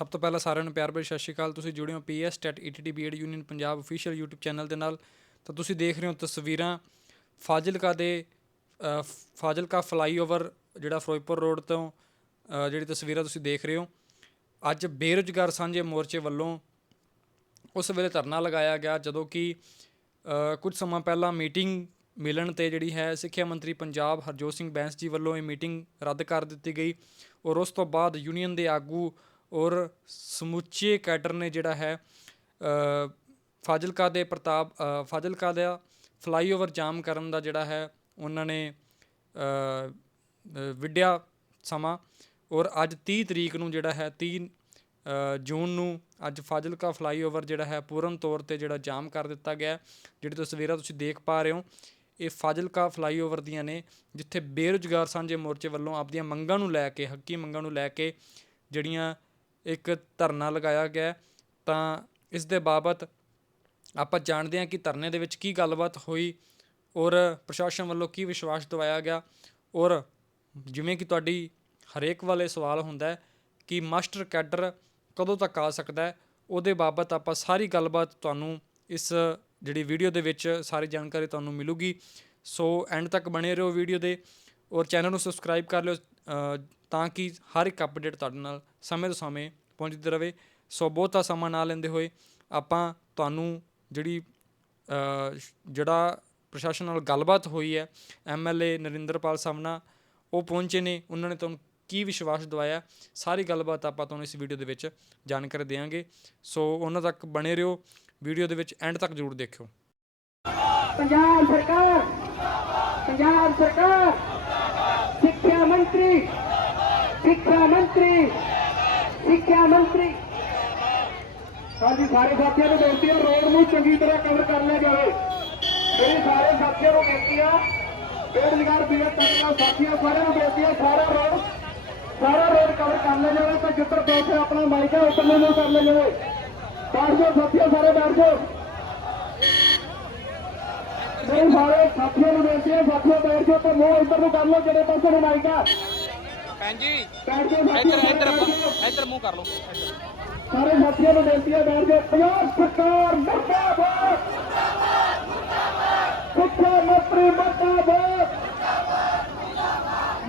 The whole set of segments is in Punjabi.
ਸਭ ਤੋਂ ਪਹਿਲਾਂ ਸਾਰਿਆਂ ਨੂੰ ਪਿਆਰ ਭਰੀ ਸਤਿ ਸ਼੍ਰੀ ਅਕਾਲ। ਤੁਸੀਂ ਜੁੜੇ ਹੋ ps.etd B Ed union Punjab official YouTube channel ਦੇ ਨਾਲ। ਤਾਂ ਤੁਸੀਂ ਦੇਖ ਰਹੇ ਹੋ ਤਸਵੀਰਾਂ ਫਾਜ਼ਿਲਕਾ ਦੇ ਫਾਜ਼ਿਲਕਾ ਫਲਾਈਓਵਰ ਜਿਹੜਾ ਫਿਰੋਜ਼ਪੁਰ ਰੋਡ ਤੋਂ ਜਿਹੜੀ ਤਸਵੀਰਾਂ ਤੁਸੀਂ ਦੇਖ ਰਹੇ ਹੋ। ਅੱਜ ਬੇਰੁਜ਼ਗਾਰ ਸਾਂਝੇ ਮੋਰਚੇ ਵੱਲੋਂ ਉਸ ਵੇਲੇ ਧਰਨਾ ਲਗਾਇਆ ਗਿਆ, ਜਦੋਂ ਕਿ ਕੁਝ ਸਮਾਂ ਪਹਿਲਾਂ ਮੀਟਿੰਗ ਮਿਲਣ ਤੇ ਜਿਹੜੀ ਹੈ ਸਿੱਖਿਆ ਮੰਤਰੀ ਪੰਜਾਬ ਹਰਜੋਤ ਸਿੰਘ ਬੈਂਸ ਜੀ ਵੱਲੋਂ ਇਹ ਮੀਟਿੰਗ ਰੱਦ ਕਰ ਦਿੱਤੀ ਗਈ ਔਰ ਉਸ ਤੋਂ ਬਾਅਦ ਯੂਨੀਅਨ ਦੇ ਆਗੂ ਔਰ ਸਮੁੱਚੇ ਕੈਡਰ ਨੇ ਜਿਹੜਾ ਹੈ ਫਾਜ਼ਿਲਕਾ ਦੇ ਪ੍ਰਤਾਪ ਫਾਜ਼ਿਲਕਾ ਦਾ ਫਲਾਈਓਵਰ ਜਾਮ ਕਰਨ ਦਾ ਜਿਹੜਾ ਹੈ, ਉਹਨਾਂ ਨੇ ਵਿੱਢਿਆ ਸਮਾਂ ਔਰ ਅੱਜ 30 ਤਰੀਕ ਨੂੰ ਜਿਹੜਾ ਹੈ 30 ਜੂਨ ਨੂੰ ਅੱਜ ਫਾਜ਼ਿਲਕਾ ਫਲਾਈਓਵਰ ਜਿਹੜਾ ਹੈ, ਪੂਰਨ ਤੌਰ ਤੇ ਜਿਹੜਾ ਜਾਮ ਕਰ ਦਿੱਤਾ ਗਿਆ ਹੈ। ਜਿਹੜੀ ਤਸਵੀਰਾਂ ਤੁਸੀਂ ਦੇਖ ਪਾ ਰਹੇ ਹੋ ਇਹ ਫਾਜ਼ਿਲਕਾ ਫਲਾਈਓਵਰ ਦੀਆਂ ਨੇ, ਜਿੱਥੇ ਬੇਰੁਜ਼ਗਾਰ ਸਾਂਝੇ ਮੋਰਚੇ ਵੱਲੋਂ ਆਪਦੀਆਂ ਮੰਗਾਂ ਨੂੰ ਲੈ ਕੇ, ਹੱਕੀ ਮੰਗਾਂ ਨੂੰ ਲੈ ਕੇ ਜਿਹੜੀਆਂ ਇੱਕ ਧਰਨਾ ਲਗਾਇਆ ਗਿਆ ਤਾਂ ਇਸ ਦੇ ਬਾਬਤ ਆਪਾਂ ਜਾਣਦੇ ਹਾਂ ਕਿ ਧਰਨੇ ਦੇ ਵਿੱਚ ਕੀ ਗੱਲਬਾਤ ਹੋਈ ਔਰ ਪ੍ਰਸ਼ਾਸਨ ਵੱਲੋਂ ਕੀ ਵਿਸ਼ਵਾਸ ਦਿਵਾਇਆ ਗਿਆ ਔਰ ਜਿਵੇਂ ਕਿ ਤੁਹਾਡੀ ਹਰੇਕ ਵਾਲੇ ਸਵਾਲ ਹੁੰਦਾ ਕਿ ਮਾਸਟਰ ਕੈਡਰ ਕਦੋਂ ਤੱਕ ਆ ਸਕਦਾ ਹੈ, ਉਹਦੇ ਬਾਬਤ ਆਪਾਂ ਸਾਰੀ ਗੱਲਬਾਤ ਤੁਹਾਨੂੰ ਇਸ ਜਿਹੜੀ ਵੀਡੀਓ ਦੇ ਵਿੱਚ ਸਾਰੀ ਜਾਣਕਾਰੀ ਤੁਹਾਨੂੰ ਮਿਲੂਗੀ। ਸੋ ਐਂਡ ਤੱਕ ਬਣੇ ਰਹੋ ਵੀਡੀਓ ਦੇ ਔਰ ਚੈਨਲ ਨੂੰ ਸਬਸਕ੍ਰਾਈਬ ਕਰ ਲਿਓ ਤਾਂ ਕਿ ਹਰ ਇੱਕ ਅਪਡੇਟ ਤੁਹਾਡੇ ਨਾਲ ਸਮੇਂ ਤੋਂ ਸਮੇਂ ਪਹੁੰਚਦੀ ਰਹੇ। ਸੋ ਬਹੁਤਾ ਸਮਾਂ ਨਾ ਲੈਂਦੇ ਹੋਏ ਆਪਾਂ ਤੁਹਾਨੂੰ ਜਿਹੜੀ ਜਿਹੜਾ ਪ੍ਰਸ਼ਾਸਨ ਨਾਲ ਗੱਲਬਾਤ ਹੋਈ ਹੈ ਐਮਐਲਏ ਨਰਿੰਦਰਪਾਲ ਸਾਹਮਣਾ, ਉਹ ਪਹੁੰਚੇ ਨੇ। ਉਹਨਾਂ ਨੇ ਤੁਹਾਨੂੰ ਕੀ ਵਿਸ਼ਵਾਸ ਦਵਾਇਆ, ਸਾਰੀ ਗੱਲਬਾਤ ਆਪਾਂ ਤੁਹਾਨੂੰ ਇਸ ਵੀਡੀਓ ਦੇ ਵਿੱਚ ਜਾਣਕਾਰੀ ਦੇਵਾਂਗੇ। ਸੋ ਉਹਨਾਂ ਤੱਕ ਬਣੇ ਰਹੋ, ਵੀਡੀਓ ਦੇ ਵਿੱਚ ਐਂਡ ਤੱਕ ਜ਼ਰੂਰ ਦੇਖਿਓ। ਪੰਜਾਬ ਸਰਕਾਰ ਪੰਜਾਬ ਸਰਕਾਰ, ਸਿੱਖਿਆ ਮੰਤਰੀ ਸਿੱਖਿਆ ਮੰਤਰੀ ਮੰਤਰੀ। ਹਾਂਜੀ, ਸਾਰੇ ਸਾਥੀਆਂ ਨੂੰ ਬੇਨਤੀ ਹੈ, ਰੋਡ ਨੂੰ ਚੰਗੀ ਤਰ੍ਹਾਂ ਕਵਰ ਕਰ ਲਿਆ ਜਾਵੇ। ਮੇਰੇ ਸਾਰੇ ਸਾਥੀਆਂ ਨੂੰ ਬੇਨਤੀ ਆ। ਬੇਰੁਜ਼ਗਾਰ ਵੀਰ ਤੱਕਾ ਸਾਥੀਆਂ ਸਾਰਿਆਂ ਨੂੰ ਬੇਨਤੀ ਹੈ ਸਾਰਾ ਰੋਡ ਸਾਰਾ ਰੋਡ ਕਵਰ ਕਰ ਲਿਆ ਜਾਵੇ ਤਾਂ ਜਿੱਧਰ ਤੋਂ ਆਪਣਾ ਮਾਈਕ ਹੈ ਉੱਧਰ ਨੂੰ ਕਰ ਲਿਆ ਜਾਵੇ। ਬੈਠ ਜਾਓ, ਸਾਥੀਆਂ ਸਾਰੇ ਬੈਠ ਜਾਓ। ਨਹੀਂ, ਸਾਰੇ ਸਾਥੀਆਂ ਨੂੰ ਬੇਨਤੀ ਹੈ ਸਾਥੀਓ ਬੈਠ ਜਾਓ ਤੇ ਮੂੰਹ ਇੱਧਰ ਨੂੰ ਕਰ ਲਓ, ਜਿਹੜੇ ਪਾਸੇ ਨੂੰ ਮਾਈਕ ਹੈ ਭੈਣ ਜੀ। ਇੱਧਰ ਇੱਧਰ। ਇੱਧਰ ਮੂੰਹ ਕਰ ਲਓ। ਸਾਰੇ ਸਾਥੀਆਂ ਨੂੰ ਬੇਨਤੀ ਹੈ ਬੈਠ ਜਾਓ। ਪੰਜਾਬ ਸਰਕਾਰ ਮੁਰਦਾਬਾਦ। ਸਿੱਖਿਆ ਮੰਤਰੀ ਮੁਰਦਾਬਾਦ।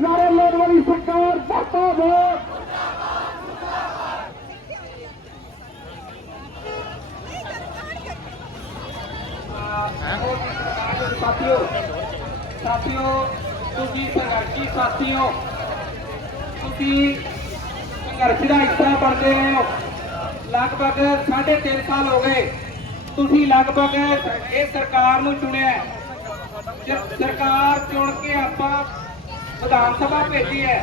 ਨਾਰੇ ਲਾਉਣ ਵਾਲੀ ਸਰਕਾਰ ਮੁਰਦਾਬਾਦ। ਸਾਥੀਓ ਸਾਥੀਓ ਤੁਸੀਂ ਸੰਘਰਸ਼ੀ ਸਾਥੀਓ ਤੁਸੀਂ ਸੰਘਰਸ਼ ਦਾ ਹਿੱਸਾ ਬਣਦੇ ਹੋ। ਲਗਭਗ 3.5 ਸਾਲ ਹੋ ਗਏ। ਤੁਸੀਂ ਲਗਭਗ ਇਹ ਸਰਕਾਰ ਨੂੰ ਚੁਣਿਆ। ਸਰਕਾਰ ਚੁਣ ਕੇ ਆਪਾਂ ਵਿਧਾਨ ਸਭਾ ਭੇਜੀ ਹੈ,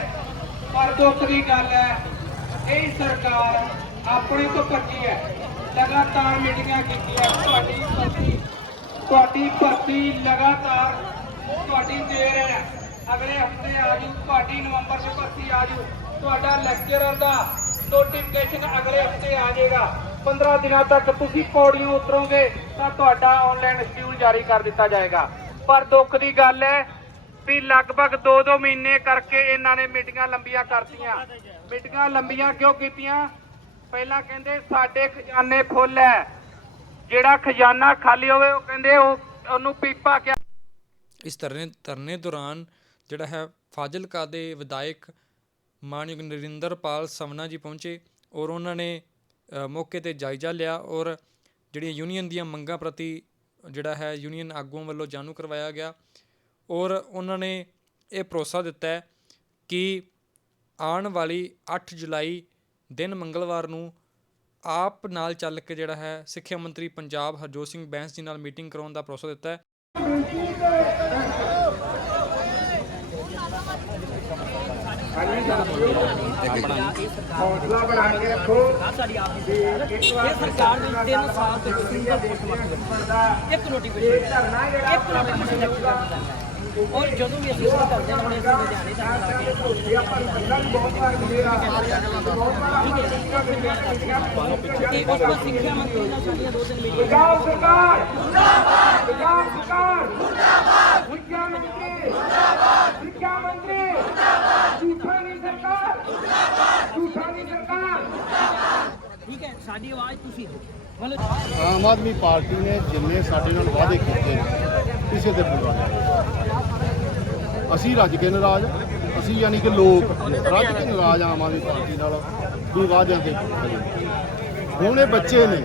ਪਰ ਦੁੱਖ ਦੀ ਗੱਲ ਹੈ, ਇਹ ਸਰਕਾਰ ਆਪਣੇ ਤੋਂ ਭੱਜੀ ਹੈ। ਲਗਾਤਾਰ ਮੀਟਿੰਗਾਂ ਕੀਤੀਆਂ, ਤੁਹਾਡੀ ਭਰਤੀ ਤੁਹਾਡੀ ਭਰਤੀ ਲਗਾਤਾਰ ਤੁਹਾਡੀ ਦੇਰ ਅਗਲੇ ਹਫ਼ਤੇ ਆ ਤੁਹਾਡੀ ਨਵੰਬਰ 'ਚ ਭਰਤੀ ਆ ਤੁਹਾਡਾ ਲੈਕਚਰਰ ਦਾ ਨੋਟੀਫਿਕੇਸ਼ਨ ਅਗਲੇ ਹਫ਼ਤੇ ਆ ਜਾਏਗਾ। 15 ਦਿਨਾਂ ਤੱਕ ਤੁਸੀਂ ਪੌੜੀਆਂ ਉਤਰੋਗੇ, ਤਾਂ ਤੁਹਾਡਾ ਆਨਲਾਈਨ ਸ਼ਡਿਊਲ ਜਾਰੀ ਕਰ ਦਿੱਤਾ ਜਾਏਗਾ। ਪਰ ਦੁੱਖ ਦੀ ਗੱਲ ਹੈ ਵੀ ਲਗਭਗ 2-2 ਮਹੀਨੇ ਕਰਕੇ ਇਹਨਾਂ ਨੇ ਮੀਟਿੰਗਾਂ ਲੰਬੀਆਂ ਕਰਤੀਆਂ। ਮੀਟਿੰਗਾਂ ਲੰਬੀਆਂ ਕਿਉਂ ਕੀਤੀਆਂ? ਪਹਿਲਾਂ ਕਹਿੰਦੇ, ਸਾਡੇ ਖਜ਼ਾਨੇ ਫੁੱਲ ਹੈ। ਜਿਹੜਾ ਖਜ਼ਾਨਾ ਖਾਲੀ ਹੋਵੇ, ਉਹ ਕਹਿੰਦੇ ਉਹ ਉਹਨੂੰ ਪੀਪਾ ਕਿਹਾ ਇਸ ਧਰਨੇ ਧਰਨੇ ਦੌਰਾਨ ਜਿਹੜਾ ਹੈ, ਫਾਜ਼ਿਲਕਾ ਦੇ ਵਿਧਾਇਕ ਮਾਨਯੋਗ ਨਰਿੰਦਰਪਾਲ ਸਵਨਾ ਜੀ ਪਹੁੰਚੇ ਔਰ ਉਹਨਾਂ ਨੇ ਮੌਕੇ ਤੇ ਜਾਇਜ਼ਾ ਲਿਆ ਔਰ ਜਿਹੜੀਆਂ ਯੂਨੀਅਨ ਦੀਆਂ ਮੰਗਾਂ ਪ੍ਰਤੀ ਜਿਹੜਾ ਹੈ, ਯੂਨੀਅਨ ਆਗੂਆਂ ਵੱਲੋਂ ਜਾਣੂ ਕਰਵਾਇਆ ਗਿਆ ਔਰ ਉਹਨਾਂ ਨੇ ਇਹ ਭਰੋਸਾ ਦਿੱਤਾ ਹੈ ਕਿ ਆਉਣ ਵਾਲੀ 8 ਜੁਲਾਈ ਦਿਨ ਮੰਗਲਵਾਰ ਨੂੰ ਆਪ ਨਾਲ ਚੱਲ ਕੇ ਜਿਹੜਾ ਹੈ, ਸਿੱਖਿਆ ਮੰਤਰੀ ਪੰਜਾਬ ਹਰਜੋਤ ਸਿੰਘ ਬੈਂਸ ਜੀ ਨਾਲ ਮੀਟਿੰਗ ਕਰਾਉਣ ਦਾ ਭਰੋਸਾ ਦਿੱਤਾ ਹੈ। ਹੌਸਲਾ ਬਣਾ ਕੇ ਰੱਖੋ ਇਹ ਸਰਕਾਰ ਨੇ ਤਿੰਨ ਸਾਲ ਤੋਂ ਸਿੰਗਲ ਪੋਸਟ ਇੱਕ ਨੋਟੀਫਿਕੇਸ਼ਨ ਇੱਕ ਨੋਟੀਫਿਕੇਸ਼ਨ ਲੱਗਦਾ ਔਰ ਜਦੋਂ ਵੀ ਅਸੀਂ ਸ਼ੁਰੂ ਕਰਦੇ ਹਾਂ ਹੁਣ ਅਸੀਂ ਲੁਧਿਆਣੇ ਤੱਕ ਲਾ ਕੇ ਤੇ ਉਸ ਤੋਂ ਸਿੱਖਿਆ ਮੰਤਰੀ ਨਾਲ ਸਾਡੀਆਂ ਦੋ ਤਿੰਨ ਮੀਟਿੰਗਾਂ ਪੰਜਾਬ ਸਰਕਾਰ ਮੁਰਦਾਬਾਦ ਪੰਜਾਬ ਸਰਕਾਰ ਮੁਰਦਾਬਾਦ ਸਿੱਖਿਆ ਮੰਤਰੀ ਮੁਰਦਾਬਾਦ ਸਿੱਖਿਆ ਮੰਤਰੀ ਮੁਰਦਾਬਾਦ ਝੂਠਾ ਨਹੀਂ ਸਰਕਾਰ ਠੀਕ ਹੈ, ਸਾਡੀ ਆਵਾਜ਼ ਤੁਸੀਂ ਆਮ ਆਦਮੀ ਪਾਰਟੀ ਨੇ ਜਿੰਨੇ ਸਾਡੇ ਨਾਲ ਵਾਅਦੇ ਕੀਤੇ ਕਿਸੇ ਦੇ ਪੂਰਾ ਅਸੀਂ ਰੱਜ ਕੇ ਨਾਰਾਜ਼, ਅਸੀਂ ਯਾਨੀ ਕਿ ਲੋਕ ਰੱਜ ਕੇ ਨਾਰਾਜ਼ ਆਮ ਆਦਮੀ ਪਾਰਟੀ ਨਾਲ ਵੀ ਵਾਅਦਿਆਂ ਦੇ ਹੁਣ ਇਹ ਬੱਚੇ ਨੇ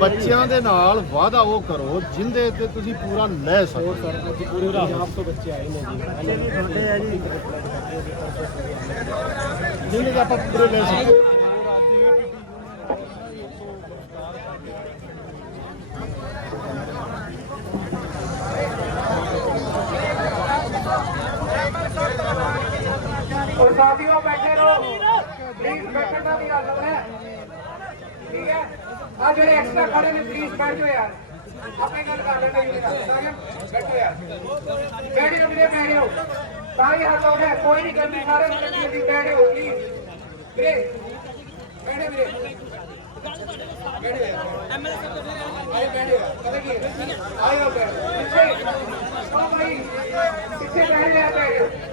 ਬੱਚਿਆਂ ਦੇ ਨਾਲ ਵਾਅਦਾ ਉਹ ਕਰੋ, ਜਿੰਦੇ ਤੇ ਤੁਸੀਂ ਪੂਰਾ ਲੈ ਸਕੋ ਪੂਰੇ ਪੰਜਾਬ ਤੋਂ ਬੱਚੇ ਆਏ ਨੇ ਜੀ ਤੁਹਾਡੇ ਆ ਜੀ ਜਿੰਦੇ ਤੇ ਆਪਾਂ ਪੂਰੇ ਲੈ ਸਕੋ ਔਰ ਸਾਥੀਓ ਬੈਠੇ ਰਹੋ ਪਲੀਜ਼ ਬੈਠਣ ਦਾ ਵੀ ਹਾਲ ਹੈ ਠੀਕ ਹੈ ਆ ਜਿਹੜੇ ਐਕਸਟਰਾ ਖੜੇ ਨੇ ਪਲੀਜ਼ ਬੈਠ ਜਾਓ ਯਾਰ ਆਪਣੀ ਗੱਲ ਕਰ ਲੈਂਦੇ ਜੀ ਸਾਹਿਬ ਬੈਠੋ ਯਾਰ ਬੈਠ ਜਾਓ ਵੀਰੇ ਬੈਠ ਜਾਓ ਤਾਂ ਹੀ ਹੱਥ ਉੱਠੇ ਕੋਈ ਨਹੀਂ ਗੰਦੀ ਸਾਰੇ ਜੀ ਦੀ ਬੈਠ ਜਾਓ ਪਲੀਜ਼ ਵੀਰੇ ਬੈਠੇ ਵੀਰੇ ਬੈਠੇ ਐਮਐਲਏ ਸਾਹਿਬ ਤੋਂ ਫਿਰ ਆਏ ਬੈਠੇ ਪਤਾ ਕੀ ਹੈ ਆਏ ਹੋ ਬੈਠ ਪਿੱਛੇ ਉਹ ਭਾਈ ਪਿੱਛੇ ਬੈਠ ਜਾ ਬੈਠ